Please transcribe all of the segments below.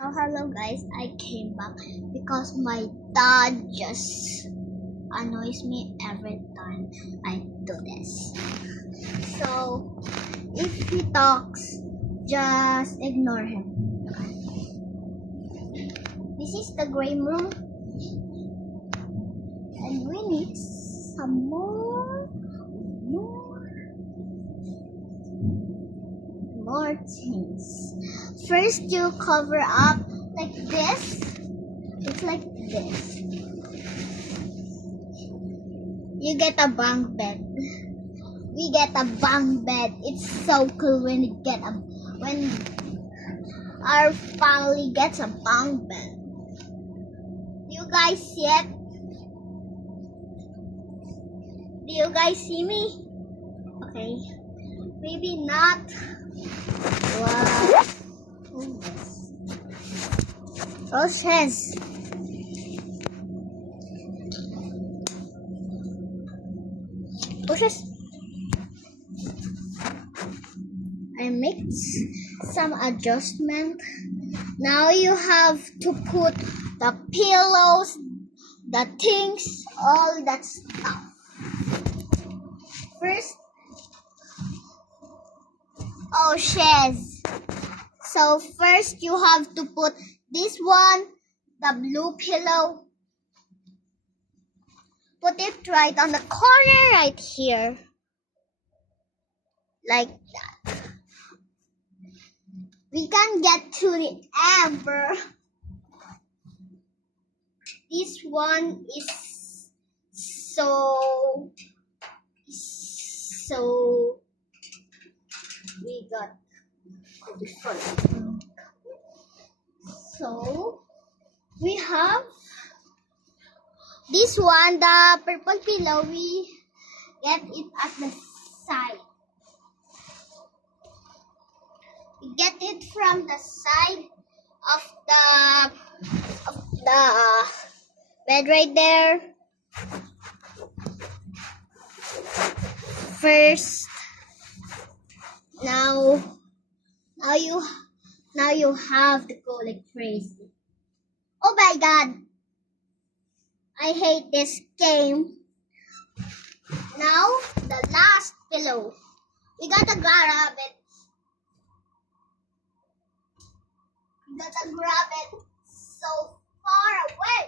Oh, hello guys, I came back because my dad just annoys me every time I do this. So, if he talks, just ignore him. This is the game room, and we need some more things. First, you cover up like this. It's like this. You get a bunk bed. We get a bunk bed. It's so cool when our family gets a bunk bed. You guys see it? Do you guys see me? Okay. Maybe not. Wow. Roses. Roses. I made some adjustment. Now you have to put the pillows, the things, all that stuff. First, shiz. So first you have to put this one, the blue pillow. Put it right on the corner right here. Like that. We can get to it ever. This one is so we got so we have this one, the purple pillow. We get it at the side. We get it from the side of the bed right there. First, now you have to go like crazy. Oh my god, I hate this game. Now the last pillow. We gotta grab it. We gotta grab it so far away.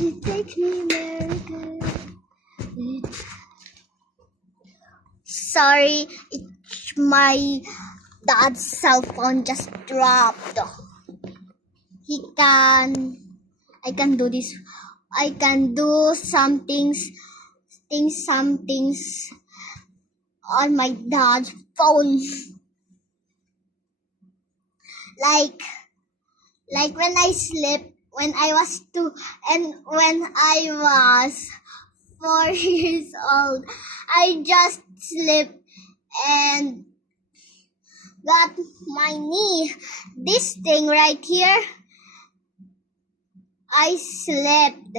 It takes me America. Sorry, my dad's cell phone just dropped. I can do this. I can do some things on my dad's phone. Like when I sleep, when I was 2 and when I was 4 years old, I just slept and got my knee. This thing right here, I slept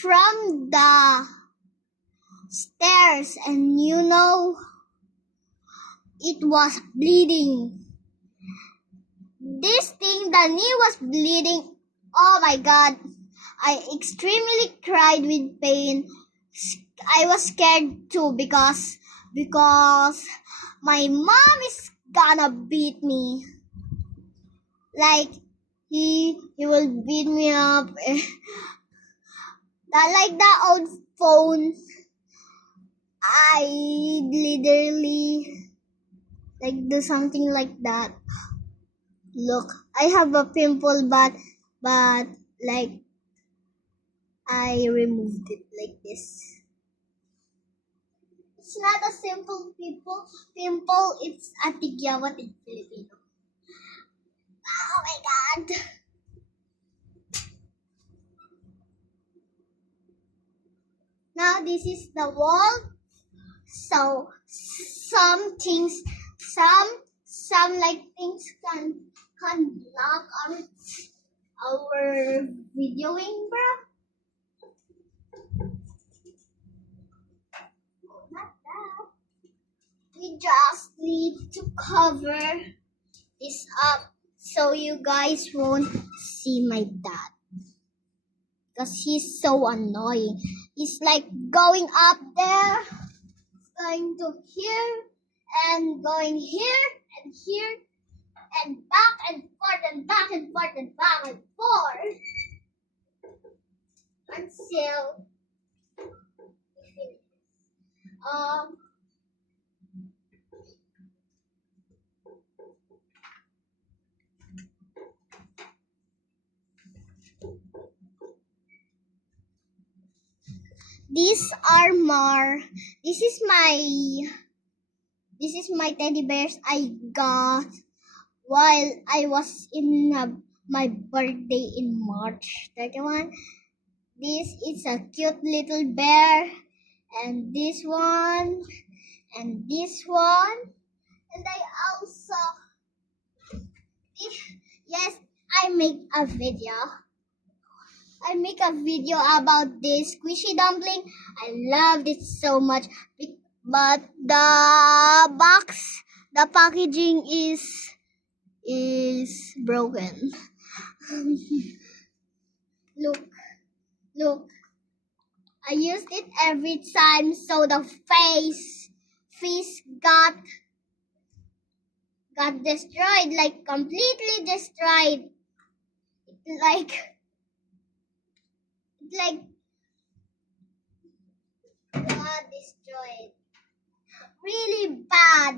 from the stairs and it was bleeding. This thing, the knee was bleeding. Oh my god. I extremely cried with pain. I was scared too because my mom is gonna beat me. Like he will beat me up. Like the old phone. I literally do something like that. Look, I have a pimple, but like I removed it like this. It's not a simple pimple. It's a tigyawat in Filipino. Oh my god. Now this is the wall. So some things can block our videoing, bro. just need to cover this up so you guys won't see my dad. Because he's so annoying. He's like going up there, going to here, and going here, and here, and back and forth, and back and forth, and back and forth. Until um these are more. This is my teddy bears I got while I was in my birthday in March 31. This is a cute little bear, and this one, and this one, and I also, yes, I make a video. I make a video about this squishy dumpling. I loved it so much, but the box, the packaging is broken. Look, look. I used it every time, so the face got destroyed, like completely destroyed. Like got destroyed. Really bad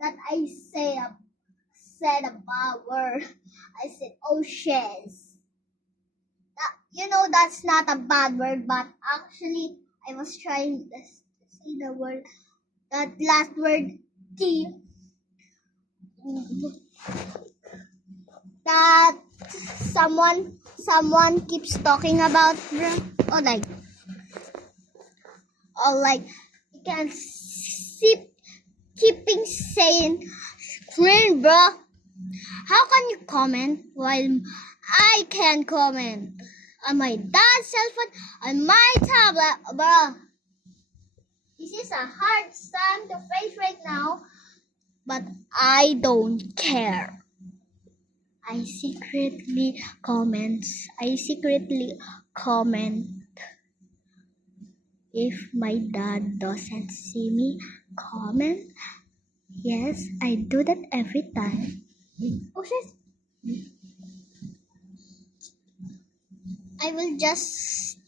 that I said a bad word. I said, oh shiz. You know that's not a bad word, but actually I was trying to say the word, that last word, T. That someone keeps talking about, or like you can keeping saying, screen, bro. How can you comment while I can comment on my dad's cell phone on my tablet, bro? This is a hard time to face right now, but I don't care. I secretly comment if my dad doesn't see me comment. Yes, I do that every time. Oh shit. I will just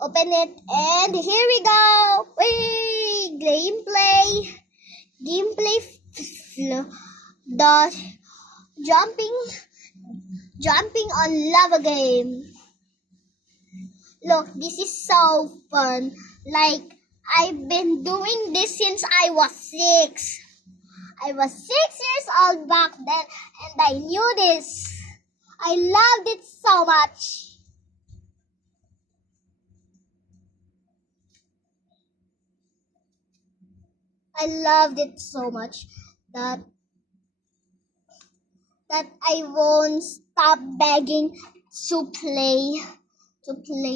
open it, and here we go. Wait, gameplay the jumping on lava game. Look, this is so fun. Like, I've been doing this since I was 6. I was 6 years old back then, and I knew this. I loved it so much. I loved it so much that I won't stop begging to play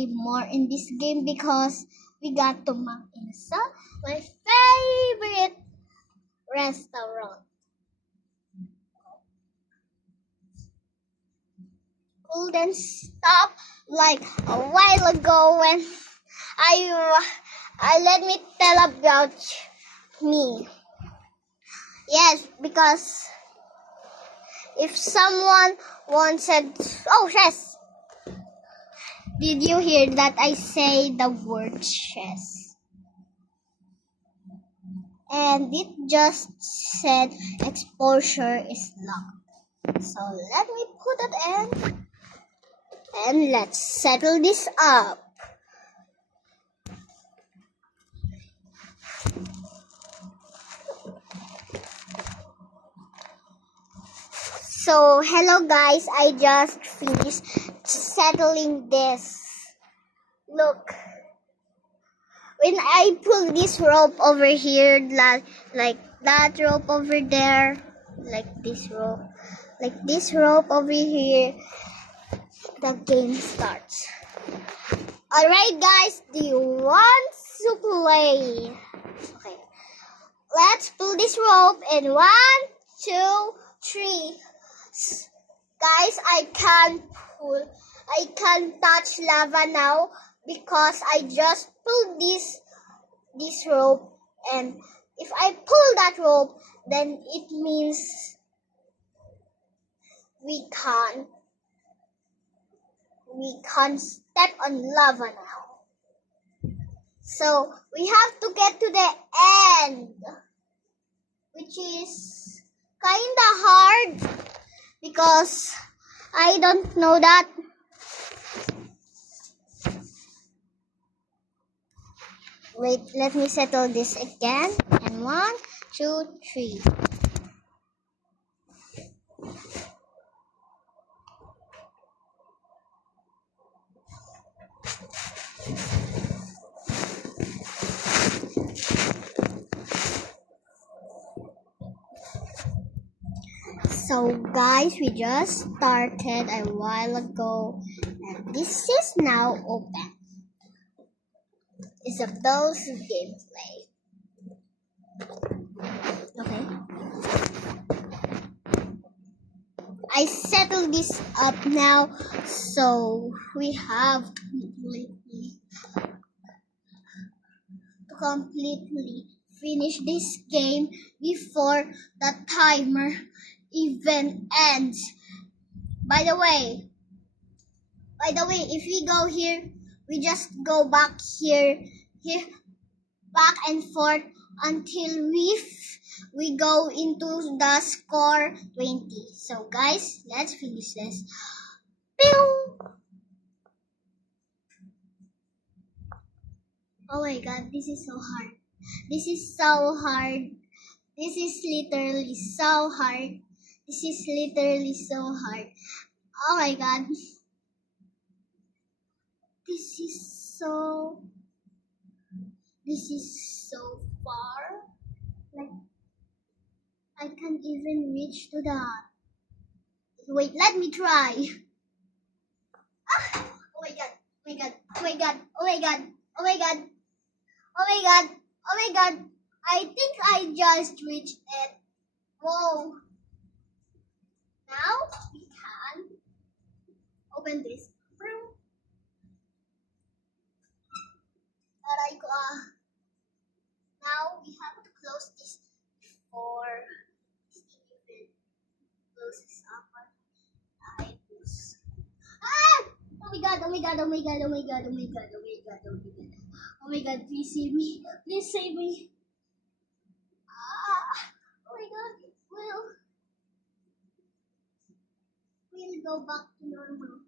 more in this game, because we got to Mang Inasal, my favorite restaurant. Couldn't stop like a while ago when I let me tell about me. Yes, because if someone wanted, oh yes, did you hear that I say the word chess? And it just said exposure is locked. So let me put it in, and let's settle this up. So hello guys, I just finished settling this. Look, when I pull this rope over here, like that rope over there, like this rope over here, the game starts. Alright guys, do you want to play? Okay. let's pull this rope in 1, 2, 3. Guys, I can't touch lava now because I just pulled this rope, and if I pull that rope, then it means we can't step on lava now. So we have to get to the end, which is kinda hard because I don't know that. Wait, let me settle this again. And 1, 2, 3. So guys, we just started a while ago, and this is now open. Isabel's gameplay. Okay. I settled this up now, so we have to completely finish this game before the timer even ends. By the way, if we go here, we just go back here, back and forth until we go into the score 20. So guys, let's finish this. Pew! Oh my god, this is so hard. This is so hard. This is literally so hard. This is literally so hard. Oh my god. This is so far. Like, I can't even reach to that. Wait, let me try. Ah! Oh my god. Oh my god. Oh my god. Oh my god. Oh my god. Oh my god. Oh my god. I think I just reached it. Whoa. Now we can open this. Now we have to close this before it even closes up our eyes. Ah! Oh my god, oh my god, oh my god, oh my god, oh my god, oh my god, oh my god. Oh my god, please save me. Please save me. Ah! Oh my god, we'll go back to normal.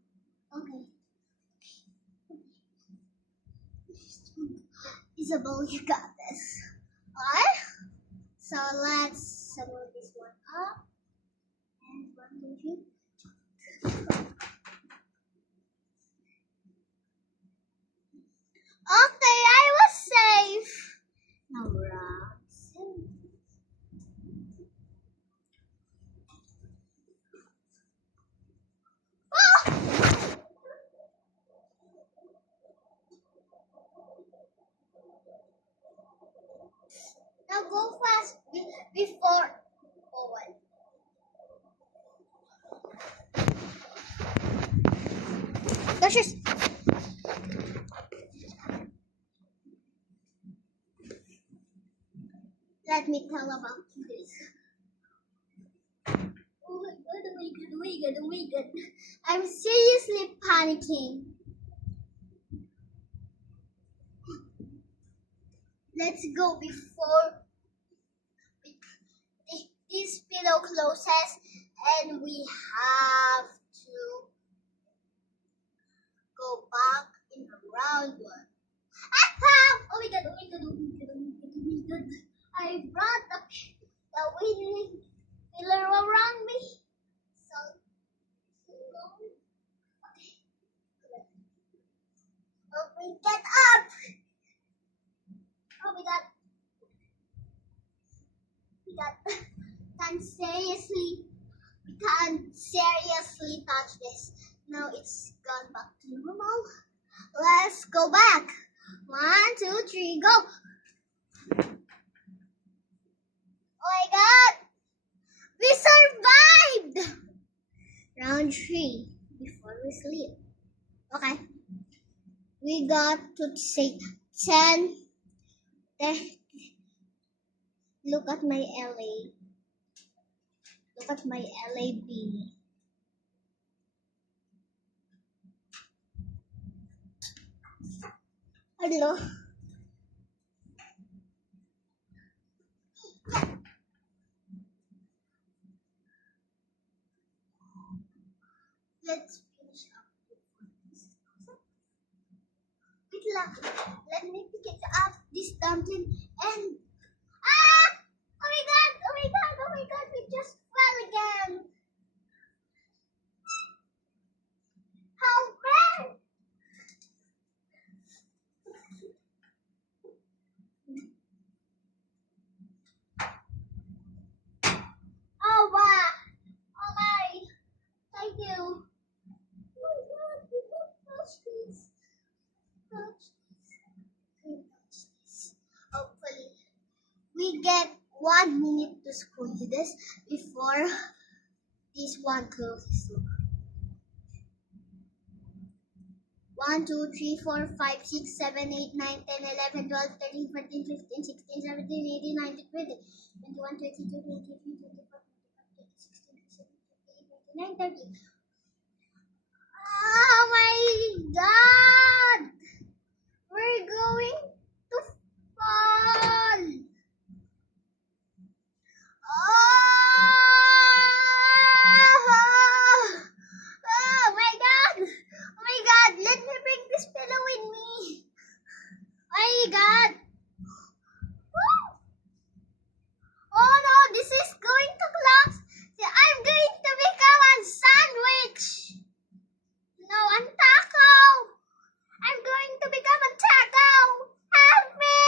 Okay. Isabel, you got this. Alright? So let's settle this one up. And 1, 2, 3. Okay, I was safe. Now rocks. Ah! Now go fast before forward. Luscious. Let me tell about this. Oh my god, oh my god, oh my god, oh my god. I'm seriously panicking. Let's go before this pillow closes, and we have to go back in a round one. Oh my god, oh my god, oh my god, oh my god, oh my god. I brought the winning pillar around me. So long. Okay. Oh my god, up! Oh my god. We can't seriously touch this. Now it's gone back to normal. Let's go back. 1, 2, 3, go. 1, 3 before we sleep. Okay. We got to say 10. Look at my LA. Look at my LA beanie. Hello. Let's finish up. Wait lang. Let me pick it up, this dumpling, and ah! Oh my god! Oh my god! Oh my god! We just fell again. How bad? Oh wow! Oh my! Thank you. Oh my god! We can't touch this. Touch this. Hopefully, we get 1 minute to squeeze this before this one closes. 1, 2, 3, 4, 5, 6, 7, 8, 9, 10, 11, 12, 13, 14, 15, 16, 17, 18, 19, 20, 21, 22, 23, 24, 25, 26, 27, 28, 29, 30. Oh my god! We're going to fall! Oh! Oh my god! Oh my god! Let me bring this pillow with me! Oh my god! Woo! Oh no! This is going to collapse! I'm going to become a sandwich! No, I'm taco! I'm going to become a taco! Help me!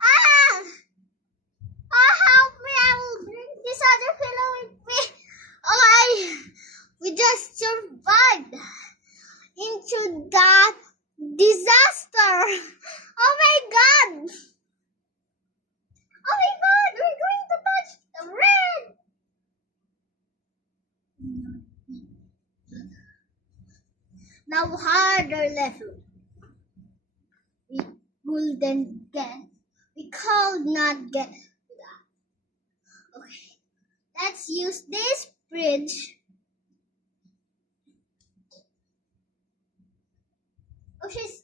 Ah! Oh, help me! I will bring this other pillow with me. Okay, we just survived into that disaster. Oh my god! Oh my god! We're going to touch the red. Now harder level. We couldn't get. We could not get that. Okay. Let's use this bridge. Oh, she's.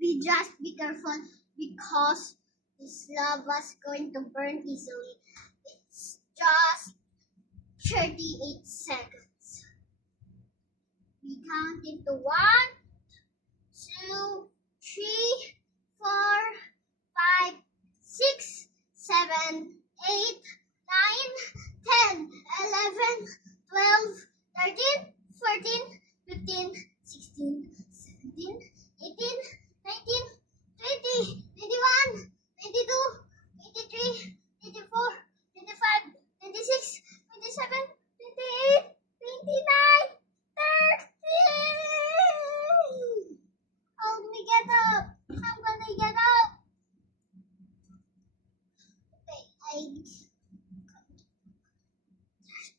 We just be careful because this lava's going to burn easily. It's just 38 seconds. We count into 1, 2, 3, 4, 5, 6, 7, 8, 9, 10, 11, 12, 13, 14, 15, 16, 17, 18, 19, 20, 21, 22, 23, 24, 25, 26, 27, 28, 29, 30. Help me get up. I'm gonna get up. Okay,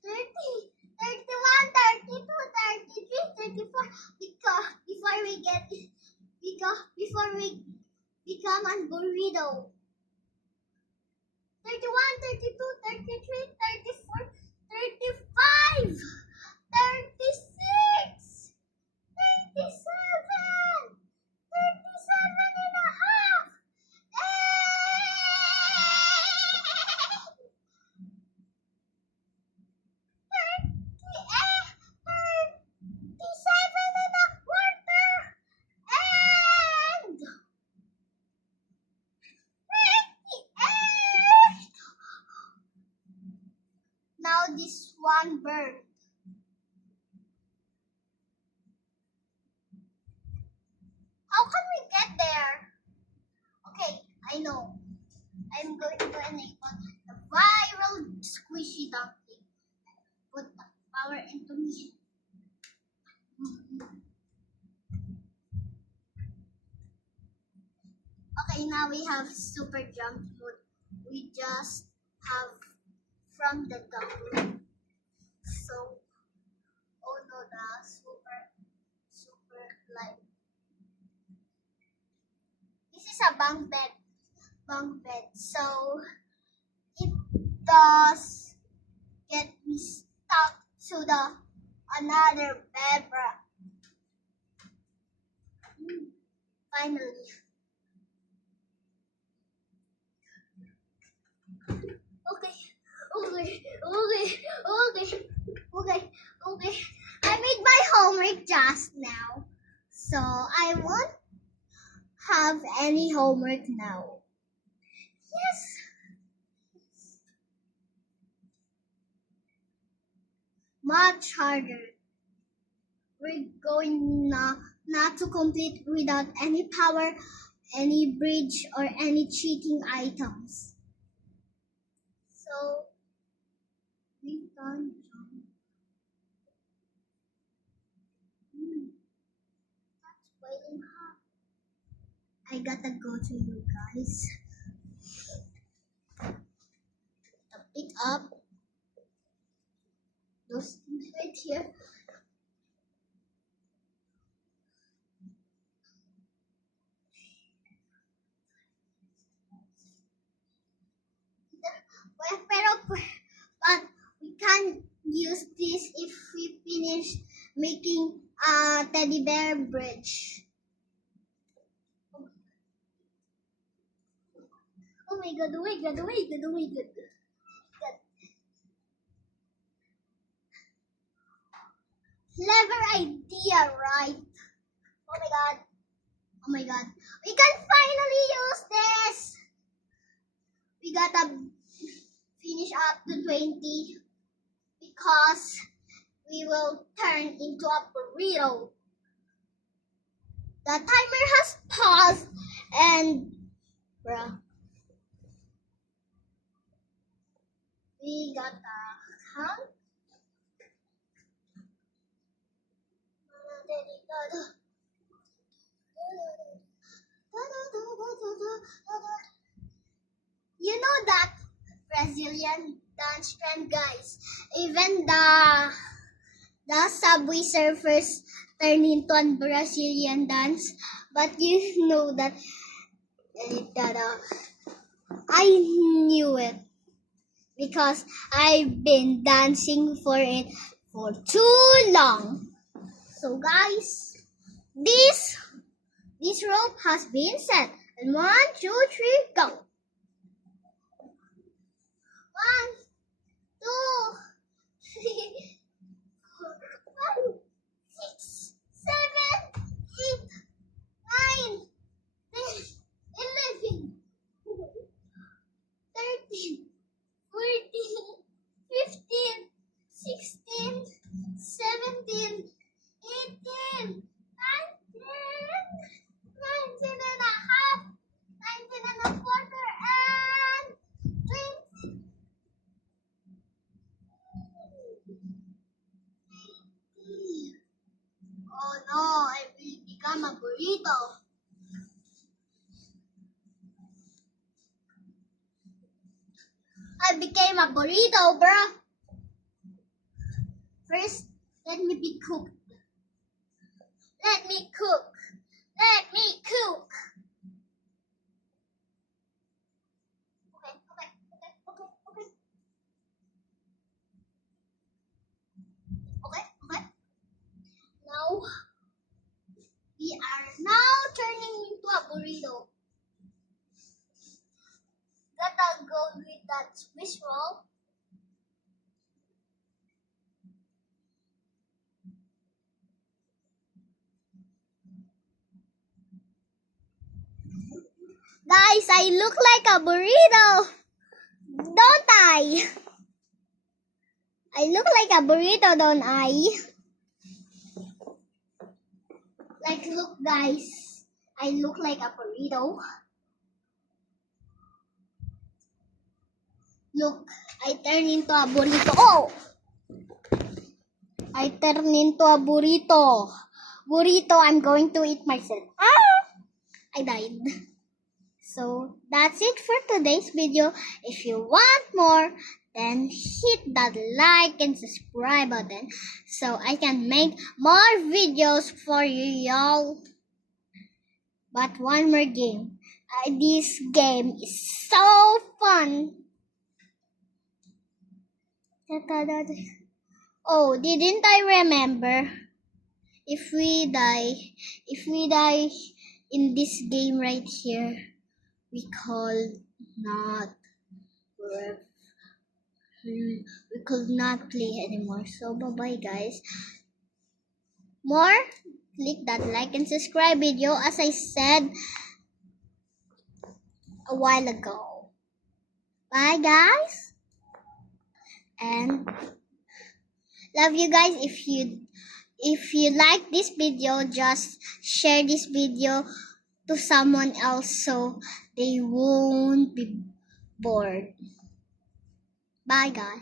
30, 31, 32, 33, 34. Because before we become a burrito. 31, 32, 33, 34, 35, 36, 37, 37 and a half. 37 and a quarter. And 38. Now this one bird. How can we get there? Okay, I know. I'm going to enable the viral squishy dumpling. Put the power into me. now we have super jump mode. We just have from the top. So, oh no, the super light. This is a bunk bed. So, it does get me stuck to the another bed. Finally. Okay. I made my homework just now. So I won't have any homework now. Yes. Much harder. We're going not to complete without any power, any bridge, or any cheating items. So we can jump. That's boiling hot. I gotta go to you guys. Pick up those things right here. But we can't use this if we finish making a teddy bear bridge. Oh my god. Clever idea, right? Oh my god. We can finally use this. We gotta finish up to 20 because we will turn into a burrito. The timer has paused and we gotta count. You know that Brazilian dance trend, guys. Even the subway surfers turn into a Brazilian dance. But you know that I knew it because I've been dancing for it for too long. So guys, this rope has been set. And 1, 2, 3, go. 1, 2, 3, 4, 5, 6, 7, 8, 9, 10, 11, 13, 14, 15, 16, 17, 18, 19 and a half, 19 and a quarter, and 20. Oh no, I will become a burrito. I became a burrito, bro. First, let me be cooked. Let me cook. Okay. Now, we are now turning into a burrito. Gotta go with that Swiss roll. Guys, I look like a burrito. Don't I? I look like a burrito, don't I? Like, look guys. I look like a burrito. Look, I turn into a burrito. Oh! I turn into a burrito. Burrito, I'm going to eat myself. Ah! I died. So that's it for today's video. If you want more, then hit that like and subscribe button so I can make more videos for you, y'all. But one more game. This game is so fun. Oh, didn't I remember? If we die in this game right here, we not we could not play anymore. So bye bye guys. More, click that like and subscribe video as I said a while ago. Bye guys, and love you guys. If you like this video, just share this video to someone else so they won't be bored. Bye guys.